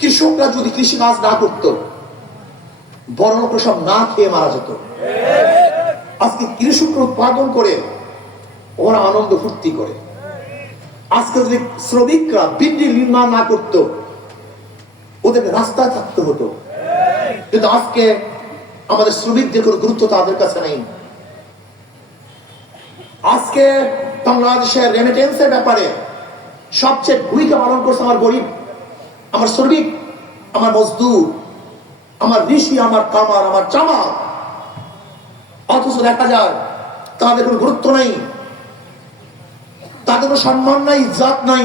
কৃষকরা যদি কৃষি কাজ না করতো, বড় লোক সব না খেয়ে মারা যেত। আজকে কৃষকরা উৎপাদন করে, ওরা আনন্দ ফুর্তি করে। আজকে যদি শ্রমিকরা বিল্ডিং নির্মাণ না করতো ওদেরকে রাস্তায় থাকতে হতো। কিন্তু আজকে আমাদের শ্রমিকদের কোনো গুরুত্ব তাদের কাছে নেই। আজকে বাংলাদেশের রেমিটেন্সের ব্যাপারে সবচেয়ে ভূমিকা পালন করছে আমার গরিব আমার শ্রমিক আমার মজদুর আমার ঋষি আমার কামার আমার চামা অথচ দেখা যায় তাদের কোনো গুরুত্ব নেই তাদের কোনো সম্মান নাই ইজ্জাত নাই।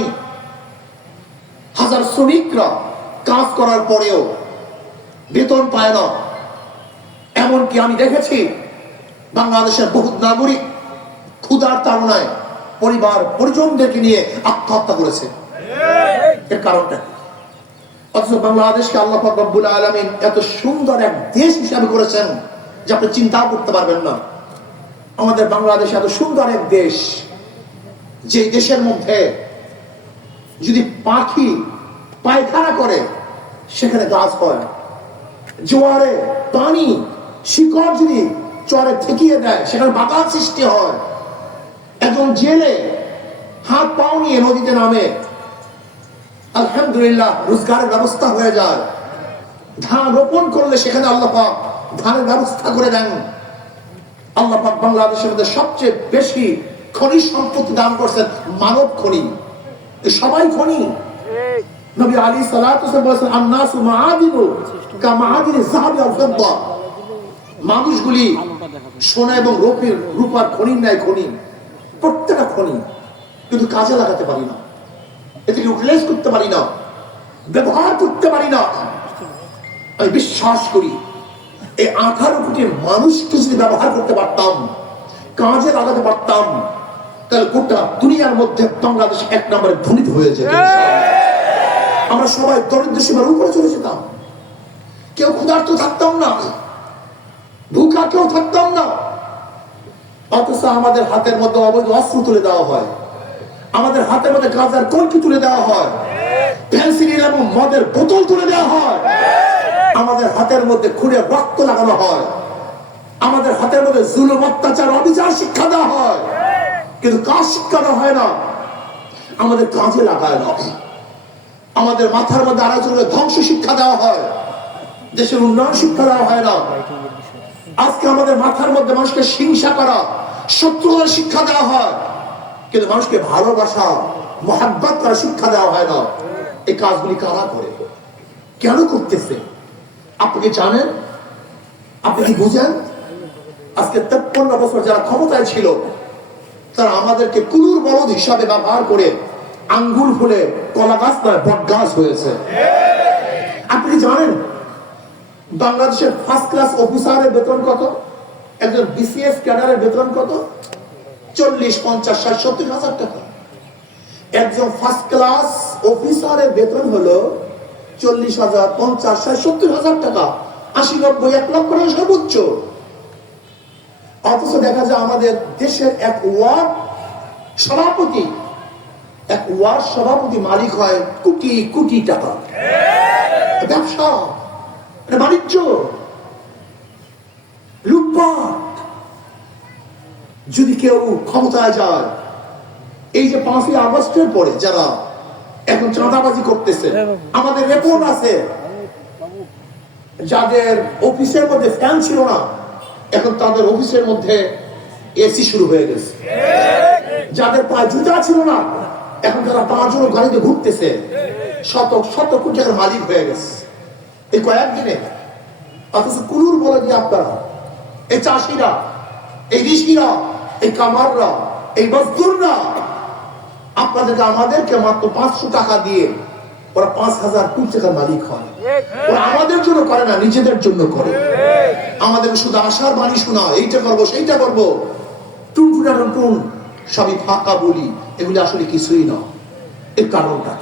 হাজার শ্রমিকরা কাজ করার পরেও বেতন পায় না। এমনকি আমি দেখেছি বাংলাদেশের বহু নাগরিক ক্ষুধার তাড়নায় পরিবার পরিজনদেরকে নিয়ে আত্মহত্যা করেছে। এর কারণটা? অথচ বাংলাদেশকে আল্লাহ রব্বুল আলমিন এত সুন্দর এক দেশ হিসাবে করেছেন যে আপনি চিন্তা করতে পারবেন না। আমাদের বাংলাদেশ এত সুন্দর এক দেশ যে দেশের মধ্যে যদি পাখি পায়খানা করে, সেখানে গাছ হয়। জোয়ারে পানি, শিকড় যদি চরে ঠেকিয়ে দেয়, সেখানে বাতাস সৃষ্টি হয়। একজন জেলে হাত পাও নিয়ে নদীতে নামে আলহামদুলিল্লাহ, রোজগারের ব্যবস্থা হয়ে যায়। ধান রোপণ করলে সেখানে আল্লাহ পাক ধানের ব্যবস্থা করে দেন। আল্লাহ পাক বাংলাদেশের মধ্যে সবচেয়ে বেশি খনিজ সম্পত্তি দান করছেন মানব খনি। সবাই খনি। নবী আলী সালাতু বলেছেন, আন্নাসু মাআদিনু কা মাআদিনি যাহাবি ওয়াল ফিদ্দা। মানুষগুলি সোনা এবং রূপের রূপার খনির ন্যায় খনি। প্রত্যেকটা খনি কিন্তু কাজে লাগাতে পারি না। এটাকে ইউটিলাইজ করতে পারি না, ব্যবহার করতে পারি না। আমি বিশ্বাস করি, এই আঠারো কোটি মানুষকে যদি ব্যবহার করতে পারতাম, কাজে লাগাতে পারতাম, তাহলে গোটা দুনিয়ার মধ্যে বাংলাদেশ এক নম্বরে হয়ে যেত। আমরা সবাই দরিদ্র সীমার উপরে চলে যেতাম। কেউ ক্ষুধার্ত থাকতাম না ভুকা কেউ থাকতাম না। অথচ আমাদের হাতের মধ্যে অবৈধ অস্ত্র তুলে দেওয়া হয়। আমাদের হাতের মধ্যে গাঁজার কলকি তুলে দেওয়া হয়। পেন্সিল এবং মদের বোতল তুলে দেওয়া হয়। আমাদের হাতের মধ্যে খুঁড়ে রক্ত লাগানো হয়। আমাদের হাতের মধ্যে জুলুম, অত্যাচার, অবিচার শিক্ষা দেওয়া হয়। কিন্তু কাজ শিক্ষা দেওয়া হয় না। আমাদের কাজে লাগায় না। আমাদের মাথার মধ্যে আরেকজনকে ধ্বংস শিক্ষা দেওয়া হয়। দেশের উন্নয়ন শিক্ষা দেওয়া হয় না। আজকে আমাদের মাথার মধ্যে মানুষকে হিংসা করা শত্রুতার শিক্ষা দেওয়া হয়। কিন্তু মানুষকে ভালোবাসা, মহাব্বত করা শিক্ষা দেওয়া হয় না। এই কাজগুলি কারা করে? কেন করতেছে? আপনি জানেন? আপনি কি বুঝেন? আজকে তেপ্পন্ন বছর যারা ক্ষমতায় ছিল, তারা আমাদেরকে কুলুর বলদ হিসাবে ব্যবহার করে আঙ্গুল ফুলে কলা গাছ নয় বট গাছ হয়েছে। আপনি জানেন? বাংলাদেশের ফার্স্ট ক্লাস অফিসারের বেতন কত? একজন বিসিএস ক্যাডারের বেতন কত? চল্লিশ, পঞ্চাশ, ষাট, সত্তর হাজার টাকা। একজন ফার্স্ট ক্লাস অফিসারের বেতন হলো চল্লিশ হাজার, পঞ্চাশ, ষাট, সত্তর হাজার টাকা। আশি, নব্বই, এক লক্ষ টাকা সর্বোচ্চ। অথচ দেখা যায় আমাদের দেশের এক ওয়ার্ড সভাপতি, এক ওয়ার্ড সভাপতি মালিক হয় কোটি কোটি টাকা। ব্যবসা এটা বাণিজ্য। লুটপাট। যদি কেউ ক্ষমতায় যায় এই যে পাঁচই আগস্টের পরে যারা এখন চাঁদাবাজি করতেছে আমাদের রেপোর্ট আছে। যাদের অফিসের মধ্যে ফ্যান ছিল না এখন তাদের অফিসের মধ্যে এসি শুরু হয়ে গেছে। যাদের পায়ে জুতা ছিল না এখন তারা পাঁচজন গাড়িতে ঘুরতেছে। শত শত কোটি টাকার মালিক হয়ে গেছে। এই কয়েকদিনে অথচ কুলুর বলে দিয়ে আপনারা? এই চাষিরা এই ঋষিরা এই কামাররা এই মজদুররা আপনাদেরকে আমাদেরকে মাত্র পাঁচশো টাকা দিয়ে ওরা পাঁচ হাজার কোটি টাকার মালিক হয়। ওরা আমাদের জন্য করে না নিজেদের জন্য করে। আমাদের শুধু আশার বাণী শোনা এইটা করব সেইটা করব। টুন টুনা টুন সবই ফাঁকা বলি এগুলি আসলে কিছুই না। এর কারণটা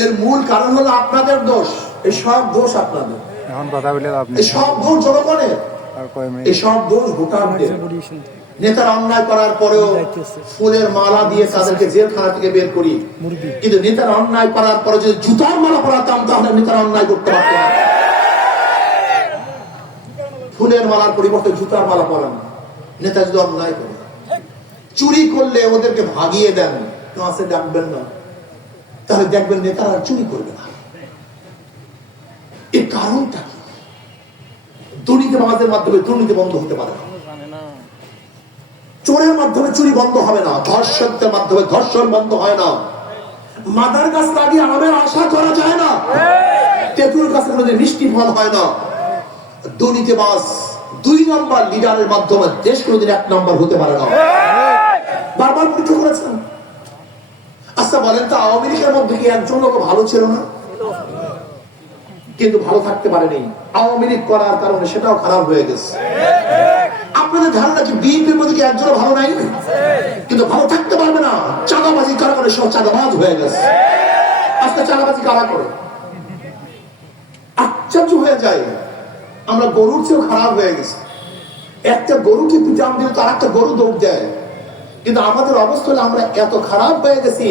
এর মূল কারণ হলো আপনাদের দোষ এই সব দোষ আপনাদের। এখন কথা বলে লাভ এই সব দোষ জনগণের। আর কয় এই মিনিট? সব দোষ ভোটারদের। নেতারা অন্যায় করার পরেও ফুলের মালা দিয়ে তাদেরকে জেলখানা থেকে বের করি। কিন্তু নেতারা অন্যায় করার পরে যদি জুতার মালা পরাতাম তাহলে নেতারা অন্যায় করতে পারত না। ফুলের মালার পরিবর্তে জুতার মালা পরান। নেতা যদি অন্যায় করে চুরি করলে ওদেরকে ভাগিয়ে দেন কাছে ডাকবেন না। তাহলে দেখবেন নেতারা চুরি করবে না। এর কারণটা কি? দুর্নীতিবাজের মাধ্যমে দুর্নীতি বন্ধ হতে পারে না। চোরের মাধ্যমে চুরি বন্ধ হবে না, ধর্ষকদের মাধ্যমে ধর্ষণ বন্ধ হয় না। মাদার গাছ লাগিয়ে আমের আশা করা যায় না। তেঁতুল গাছে কোনোদিন মিষ্টি ফল হয় না। দুর্নীতিবাজ দুই নম্বর লিডারের মাধ্যমে দেশ কোনোদিন এক নম্বর হতে পারে না। বারবার পরীক্ষা করেছেন। আচ্ছা বলেন তো আওয়ামী লীগের মধ্যে কি একজন লোক ভালো ছিল না? কিন্তু ভালো থাকতে পারেনি। আওয়ামী লীগ করার কারণে সেটাও খারাপ হয়ে গেছে। আপনাদের ধারণা কি বিএনপির মধ্যে কি একজনও ভালো নাই? কিন্তু ভালো থাকতে পারবে না। চাঁদাবাজি কারা করে সব চাঁদাবাজ হয়ে গেছে। আজকে চাঁদাবাজি কারা করে? আশ্চর্য হয়ে যায়। আমরা গরুর চেয়েও খারাপ হয়ে গেছে। একটা গরুকে পিটাম দিল তার একটা গরু দৌড় দেয়। কিন্তু আমাদের অবস্থা হলে আমরা এত খারাপ হয়ে গেছি।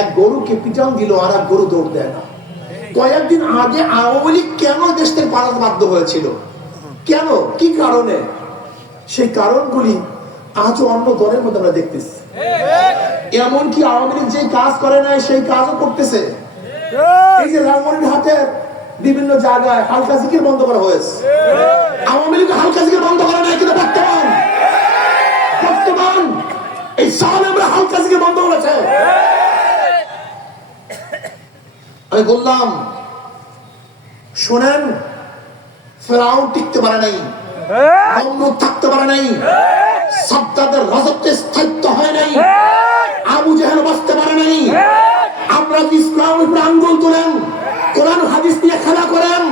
এক গরুকে পিটাম দিল আর এক গরু দৌড় দেয় না। কয়েকদিন আগে আওয়ামী লীগ কেন দেশ থেকে বাধ্য হয়েছিল? কেন? কি কারণে? সেই কারণগুলি আজও অন্য দলের মধ্যে আমরা দেখতেছি। এমনকি আওয়ামী লীগ যে কাজ করে নাই, সেই কাজও করতেছে। এই যে লালমনির হাটের বিভিন্ন জায়গায় হালকা জিকির বন্ধ করা হয়েছে। আওয়ামী লীগ হালকা জিকির বন্ধ করে নাই, কিন্তু বর্তমান এই সালেমরা হালকা জিকির বন্ধ করেছে আমি বললাম, শোনেন, ফেরাউন টিকতে পারে নাই থাকতে পারে নাই সাদ্দাদের রাজত্বে স্থায়িত্ব হয় নাই, আবু জাহেল বাঁচতে পারে নাই, আমরা ইসলাম উপরে আঙ্গুল তোলেন কোরআন হাদিস নিয়ে খেলা করেন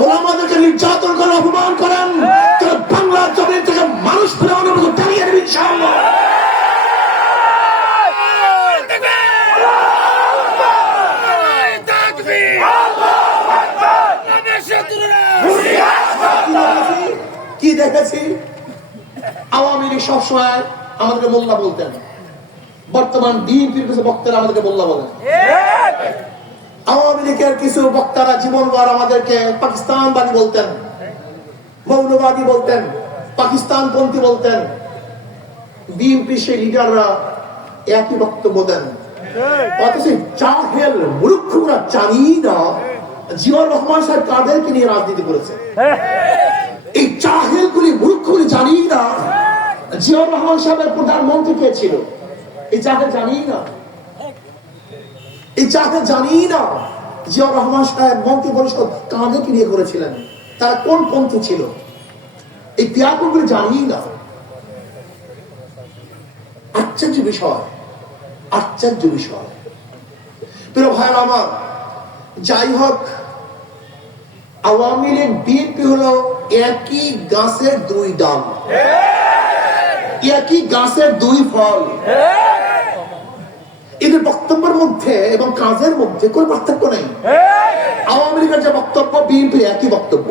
ওলামাদেরকে নির্যাতন করে অপমান করেন তাহলে বাংলার জমিন থেকে মানুষ ফেরাউনের মতো দাঁড়িয়ে দেবে ইনশাআল্লাহ কি দেখেছি আওয়ামী লীগ সবসময় আমাদেরকে মোল্লা বলতেন বর্তমান বিএনপির কিছু বক্তারা আমাদেরকে মোল্লা বলেন আওয়ামী লীগের কিছু বক্তারা জীবনভর আমাদেরকে পাকিস্তানবাদী বলতেন, মৌলবাদী বলতেন, পাকিস্তানপন্থী বলতেন। বিএনপি সেই লিডাররা একই বক্তব্য দেন। অথচ চাহেল মূর্খরা জানি না জিয়াউর রহমান সাহেব কাদেরকে নিয়ে রাজনীতি করেছে? এই চাহেল গুলি মূর্খগুলি জানি না জিয়াউর রহমান সাহেবের প্রধানমন্ত্রী কে ছিল? এই চাহেল জানি না। এই চাহেল জানি না, জিয়াউর রহমান সাহেব মন্ত্রী পরিষদ কাদেরকে নিয়ে করেছিলেন? তারা কোন পন্থী ছিল? এই ত্যাগগুলি জানি না। আশ্চর্য বিষয় আশ্চর্য বিষয়। প্রিয় ভাইয়ের আমার, যাই হোক, আওয়ামী লীগ, বিএনপি হলো একই গাছের দুই ডাল। একই গাছের দুই ফল। এদের বক্তব্যের মধ্যে এবং কাজের মধ্যে কোনো পার্থক্য নেই। আওয়ামী লীগের যে বক্তব্য, বিএনপির একই বক্তব্য।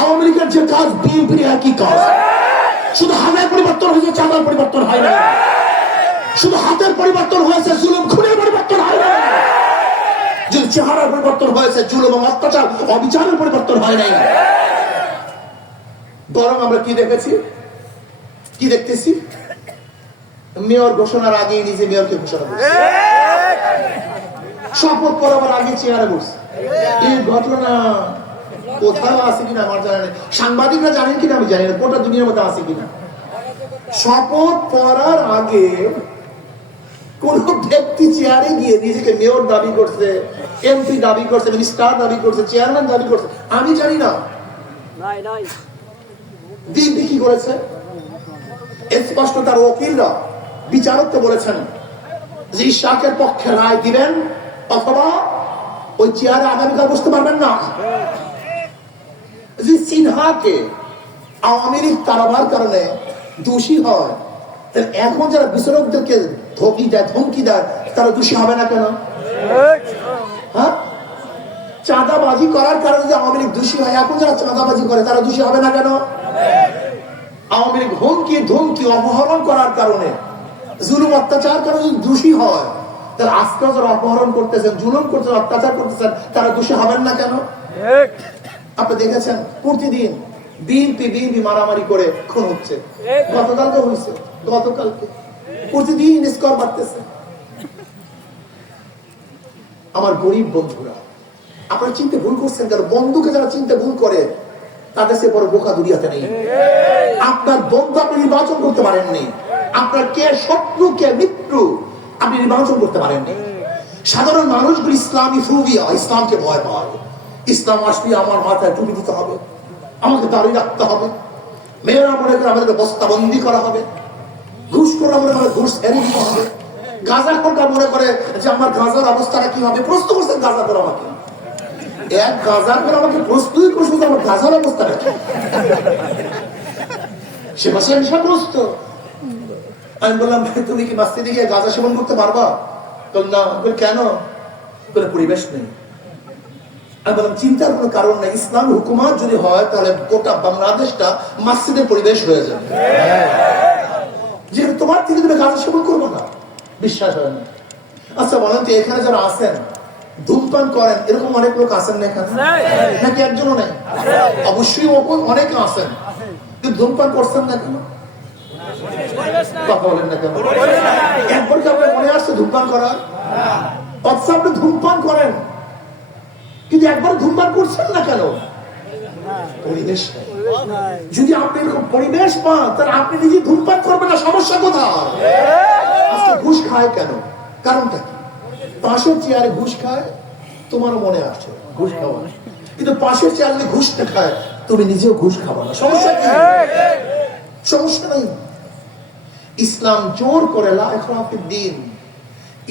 আওয়ামী লীগের যে কাজ, বিএনপির একই কাজ। শুধু হাতের পরিবর্তন হয়েছে চাঁদার পরিবর্তন হয় না শুধু হাতের পরিবর্তন হয়েছে, জুলুম, খুনের পরিবর্তন হয় না যদি চেহারার পরিবর্তন হয়েছে, জুলুম এবং অত্যাচার, অবিচারের পরিবর্তন হয় নাই। বরং আমরা কি দেখেছি? কি দেখতেছি? মেয়র ঘোষণার আগে নিজে মেয়রকে ঘোষণা করছে। শপথ করাবার আগে চেয়ারে বসছে। এই ঘটনা কোথাও আছে কিনা আমার জানা নেই। সাংবাদিকরা জানেন কিনা আমি জানি না গোটা দুনিয়ার মধ্যে আছে কিনা। শপথ করার আগে কোন ব্যক্তি চেয়ারে গিয়ে নিজেকে মেয়র দাবি করছে এমপি দাবি করছে মিনিস্টার দাবি করছে চেয়ারম্যান দাবি করছে আমি জানি না। নাই নাই। বিএনপি কি করেছে? স্পষ্ট তার ওকিলরা বিচারককে বলেছেন যে ইশাকের পক্ষে রায় দিবেন অথবা ওই চেয়ারে আগামীকাল বসতে পারবেন না। যে সিনহাকে আওয়ামী লীগ তাড়াবার কারণে দোষী হয়, তাহলে এখন যারা বিচারকদেরকে ধমকি দেয় ধমকি দেয়, তারা দোষী হবে না কেন? হ্যাঁ? চাঁদাবাজি করার কারণে যে আওয়ামী লীগ দোষী হয়, এখন যারা চাঁদাবাজি করে, তারা দোষী হবে না কেন? আওয়ামী লীগ হুমকি ধমকি অপহরণ করার কারণে জুলুম অত্যাচার কারণে যদি দোষী হয় তাহলে আজকেও যারা অপহরণ করতেছেন জুলুম করতেছেন অত্যাচার করতেছেন তারা দোষী হবেন না কেন? আপনি দেখেছেন প্রতিদিন বিএনপি বিএনপি মারামারি করে খুন হচ্ছে। গতকালকে হয়েছে গতকালকে। প্রতিদিন স্কোর বাড়তেছে। আমার গরিব বন্ধুরা আপনারা চিনতে ভুল করছেন কেন? বন্ধুকে যারা চিনতে ভুল করে তাদের সে বড় বোকা দুনিয়াতে নেই। আপনার বন্ধু আপনি নির্বাচন করতে পারেননি। আপনার কে শত্রু, কে মিত্র আপনি নির্বাচন করতে পারেননি। সাধারণ মানুষগুলো ইসলামী ফুবিয়া ইসলামকে ভয় পায়। ইসলাম আসলে আমার মাথায় টুপি দিতে হবে। আমাকে দাঁড়িয়ে রাখতে হবে। মেয়েরা মনে করে আমাদেরকে বস্তাবন্দি করা হবে। ঘুষ করে মনে করে ঘুষ এড়িয়ে দিতে হবে। গাঁজা খোরটা মনে করে যে আমার গাঁজার অবস্থাটা কি হবে প্রশ্ন করছেন গাঁজা করে আমাকে। এক গাঁজা করে আমাকে প্রস্তুতি যে আমার গাঁজার অবস্থাটা কি? সে মাসে নেশাগ্রস্ত আমি বললাম তুমি কি মাস্তি গিয়ে গাঁজা সেবন করতে পারবা? না। কেন? বলে পরিবেশ নেই। আমি বললাম, চিন্তার কোনো কারণ নেই। ইসলাম হুকুমাত যদি হয়, তাহলে গোটা বাংলাদেশটা মাসজিদের পরিবেশ হয়ে যাবে। যেখানে তোমার থেকে তুমি গাঁজা সেবন করব না। বিশ্বাস হয় না। আচ্ছা বলেন তো, এখানে যারা আছেন ধূমপান করেন এরকম অনেক লোক আছেন না এখানে? নাকি একজনও নেই? অবশ্যই অনেকে আছেন। কিন্তু ধূমপান করছেন না কেন? কথা বলেন না কেন? একবার কি আপনার মনে আসছে ধূমপান করার? অথচ আপনি ধূমপান করেন। কিন্তু একবার ধূমপান করছেন না কেন? পরিবেশ যদি আপনি এরকম পরিবেশ পান তাহলে আপনি নিজে ধূমপান করবেন না সমস্যা কোথায়? ঘুষ খায় কেন? কারণটা কি? পাশের চেয়ারে ঘুষ খায়, তোমারও মনে আসছে, ঘুষ খাওয়া। কিন্তু পাশের চেয়ারে যদি ঘুষ না খায়, তুমি নিজেও ঘুষ খাবা না। সমস্যা কি? সমস্যা নাই। ইসলাম জোর করে দিন।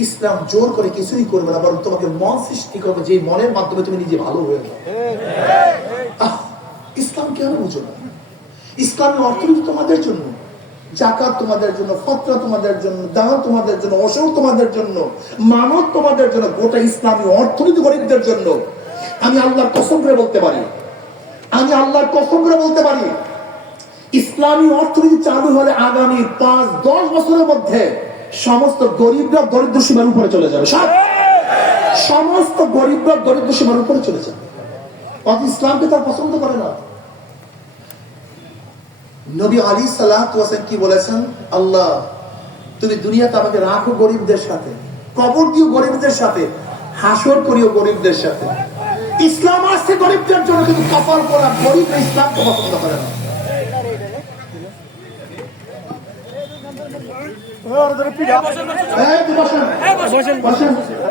ইসলাম জোর করে কিছুই করবে না, বরং তোমাকে মন সৃষ্টি করবে যে মনের মাধ্যমে তুমি নিজে ভালো হয়ে যাবে ইসলাম কেন বুঝো না? ইসলামের অর্থনীতি তোমাদের জন্য। জাকাত তোমাদের জন্য, ফতরা তোমাদের জন্য দান তোমাদের জন্য অসর তোমাদের জন্য মানব তোমাদের জন্য, গোটা ইসলামী অর্থনীতি গরিবদের জন্য। আমি আল্লাহর কসম করে বলতে পারি। আমি আল্লাহর কসম করে বলতে পারি, ইসলামী অর্থনীতি চালু হলে আগামী পাঁচ, দশ বছরের মধ্যে সমস্ত গরিবরা দরিদ্র সীমার উপরে চলে যাবে। সব। সমস্ত গরিবরা দরিদ্র সীমার উপরে চলে যাবে। অত ইসলামকে তার পছন্দ করে না। নবী আলী সালাহ কি বলেছেন আল্লাহ তুমি দুনিয়াতে আমাকে রাখো গরিবদের সাথে কবর দিও গরিবদের সাথে হাসর করিও গরিবদের সাথে ইসলাম আসছে গরিবদের জন্য কিন্তু কপাল করা গরিব ইসলামকে পছন্দ করে না তুই বসেন। বসেন। বসেন।